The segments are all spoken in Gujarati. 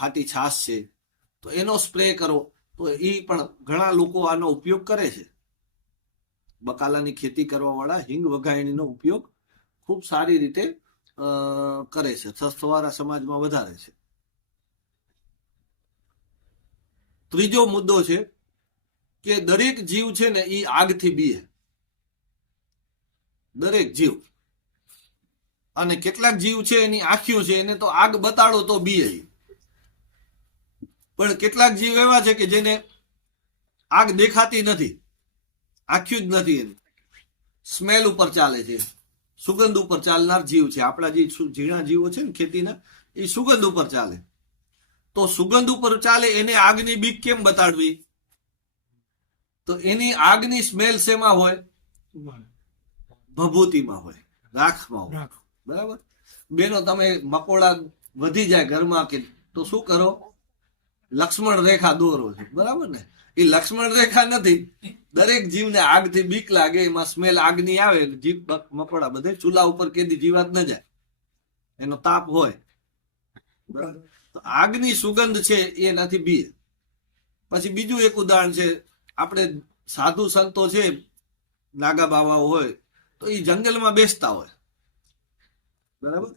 ખાટી છાશ છે, તો એનો સ્પ્રે કરો, તો એ પણ ઘણા લોકો આનો ઉપયોગ કરે છે. બકાલાની ખેતી કરવાવાળા હિંગ વઘાયણીનો ઉપયોગ ખૂબ સારી રીતે કરે છે સસ્તવારા સમાજમાં વધારે છે. ત્રીજો મુદ્દો છે કે દરેક જીવ છે ને એ આગથી બીએ. દરેક જીવ. અને કેટલાક જીવ છે એની આંખીઓ છે એને તો આગ બતાડો તો બીએ. પણ કેટલાક જીવ એવા છે કે જેને આગ દેખાતી નથી આખ્યું જ નથી એની. સ્મેલ ઉપર ચાલે છે સુગંધ ઉપર ચાલનાર જીવ છે. આપણા જે ઝીણા જીવો છે ને ખેતીના એ સુગંધ ઉપર ચાલે. તો સુગંધ ઉપર ચાલે એને આગની બીક કેમ બતાડવી? તો એની આગની સ્મેલ શેમાં હોય? ભભૂતિમાં હોય રાખમાં હોય. બરાબર? બેનો તમે મકોડા વધી જાય ઘરમાં કે તો શું કરો? લક્ષ્મણ રેખા દોરો છે. બરાબર ને? એ લક્ષ્મણ રેખા નથી. દરેક જીવને આગથી બીક લાગે, એમાં સ્મેલ આગની આવે જીવ મફડા બધે ચૂલા ઉપર કેદી જીવાત ન જાય. એનો તાપ હોય. બરાબર? તો આગની સુગંધ છે એ નથી બી પછી બીજું એક ઉદાહરણ છે, આપણે સાધુ સંતો છે, નાગા બાવાઓ હોય, તો એ જંગલમાં બેસતા હોય. બરાબર?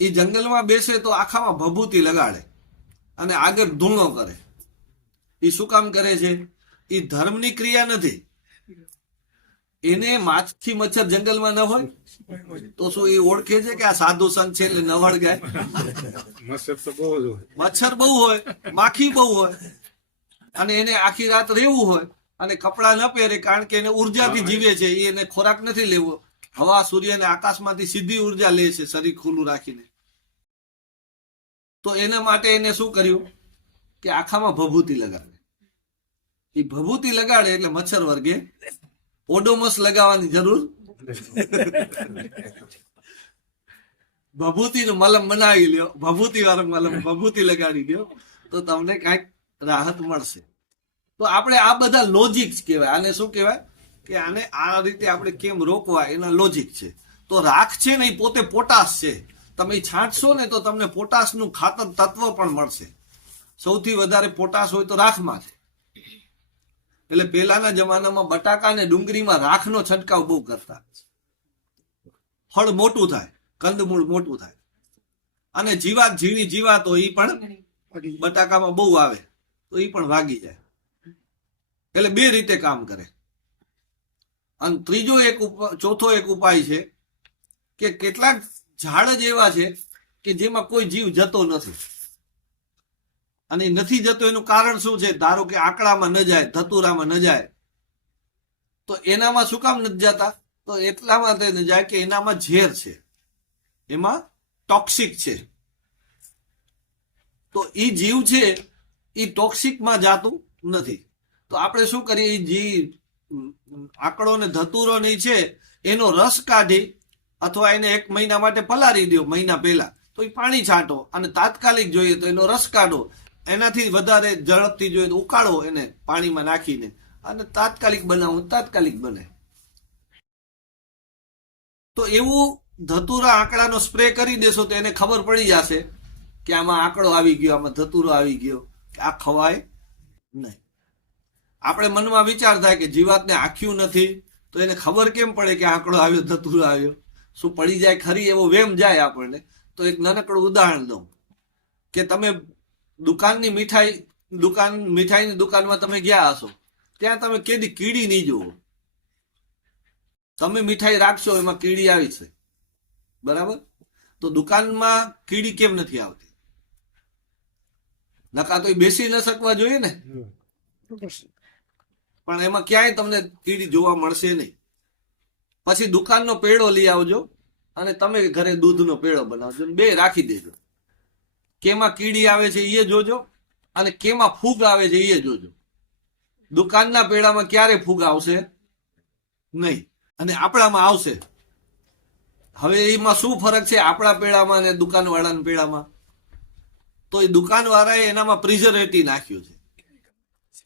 એ જંગલમાં બેસે તો આખામાં ભભૂતિ લગાડે. અને આગળ ધૂણો કરે. એ શું કામ કરે છે? એ ધર્મની ક્રિયા નથી. એને માછથી મચ્છર જંગલમાં ન હોય તો શું એ ઓળખે છે કે આ સાધુ સંત છે એટલે નવળ વળગાય મચ્છર બહુ હોય. મચ્છર બહુ હોય માખી બહુ હોય અને એને આખી રાત રહેવું હોય અને કપડા ન પહેરે કારણ કે એને ઉર્જાથી જીવે છે એને ખોરાક નથી લેવો. હવા સૂર્ય અને આકાશમાંથી સીધી ઊર્જા લે છે શરીર ખુલ્લું રાખીને. તો એના માટે એને શું કર્યું? કે આખામાં ભભૂતિ લગાડે. એ ભભૂતિ લગાડે એટલે મચ્છર વર્ગે. ઓડોમસ લગાવવાની જરૂર ભભૂતિનું મલમ બનાવી લ્યો. ભભૂતિ વાળો મલમ ભભૂતિ લગાડી દો તો તમને કાંઈક રાહત મળશે. તો આપણે આ બધા લોજિક કહેવાય. આને શું કહેવાય? કે આને આ રીતે આપણે કેમ રોકવા? એના લોજિક છે. તો રાખ છે ને એ પોતે પોટાશ છે. તમે છાંટશો ને તો તમને પોટાશનું ખાતર તત્વ પણ મળશે. સૌથી વધારે પોટાશ હોય તો રાખમાં છે. એટલે પહેલાના જમાનામાં બટાકા અને ડુંગળીમાં રાખનો છંટકાવ બહુ કરતા. ફળ મોટું થાય, કંદમૂળ મોટું થાય. અને જીવાત ઝીણી જીવાત હોય એ પણ બટાકામાં બહુ આવે, તો એ પણ વાગી જાય. એટલે બે રીતે કામ કરે. અને ત્રીજો એક ચોથો એક ઉપાય છે કે કેટલાક ઝાડ જ એવા છે કે જેમાં કોઈ જીવ જતો નથી. અને નથી જતો એનું કારણ શું છે? ધારો કે આંકડામાં ન જાય, ધતુરામાં ન જાય, તો એનામાં શું કામ નથી જતા? તો એટલા માટે ન જાય કે એનામાં ઝેર છે. એમાં ટોક્સિક છે. તો એ જીવ છે એ ટોક્સિકમાં જાતું નથી. તો આપણે શું કરીએ? એ જે આંકડો ને ધતુરો ને છે, એનો રસ કાઢી અથવા એને એક મહિના માટે પલારી દો મહિના પહેલા. તો એ પાણી છાંટો અને તાત્કાલિક જોઈએ તો એનો રસ કાઢો. એનાથી વધારે ઝડપથી જોઈએ તો ઉકાળો એને પાણીમાં નાખીને. અને તાત્કાલિક બનાવો તાત્કાલિક બને. તો એવું ધતુરા આંકડાનો સ્પ્રે કરી દેશો તો એને ખબર પડી જશે કે આમાં આંકડો આવી ગયો, આમાં ધતુરો આવી ગયો. આ ખવાય નહીં. આપણે મનમાં વિચાર થાય કે જીવાતને આંખ્યું નથી, તો એને ખબર કેમ પડે કે આંકડો આવ્યો, ધતુરો આવ્યો? શું પડી જાય ખરી એવો વેમ જાય આપણને? તો એક નાનકડું ઉદાહરણ દઉં કે તમે દુકાનની મીઠાઈ દુકાન મીઠાઈની દુકાનમાં તમે ગયા હશો ત્યાં તમે કેદી કીડી નહીં જુઓ. તમે મીઠાઈ રાખશો એમાં કીડી આવી છે બરાબર? તો દુકાનમાં કીડી કેમ નથી આવતી? નકા તો એ બેસી ન શકવા જોઈએ ને? પણ એમાં ક્યાંય તમને કીડી જોવા મળશે નહીં. પછી દુકાનનો પેડો લઈ આવજો અને તમે ઘરે દૂધનો પેડો બનાવજો બે રાખી દેજો. કેમાં કીડી આવે છે એ જોજો અને કેમાં ફૂગ આવે છે એ જોજો. દુકાનના પેડામાં ક્યારે ફૂગ આવશે? નહીં. અને આપણામાં આવશે. હવે એમાં શું ફરક છે આપણા પેડામાં અને દુકાનવાળાના પેડામાં? તો એ દુકાનવાળાએ એનામાં પ્રિઝર્વેટિવ નાખ્યું છે.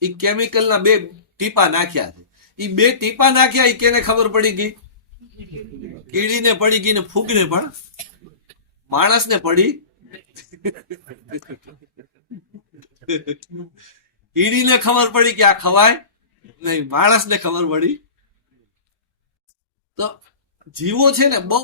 એ કેમિકલના બે ટીપા નાખ્યા છે. એ બે ટીપા નાખ્યા એ કેને ખબર પડી ગઈ? કીડીને પડી ગઈ ને ફૂગને પણ માણસને પડી. કીડીને ખબર પડી કે આ ખવાય નહીં, માણસને ખબર પડી. તો જીવો છે ને બહુ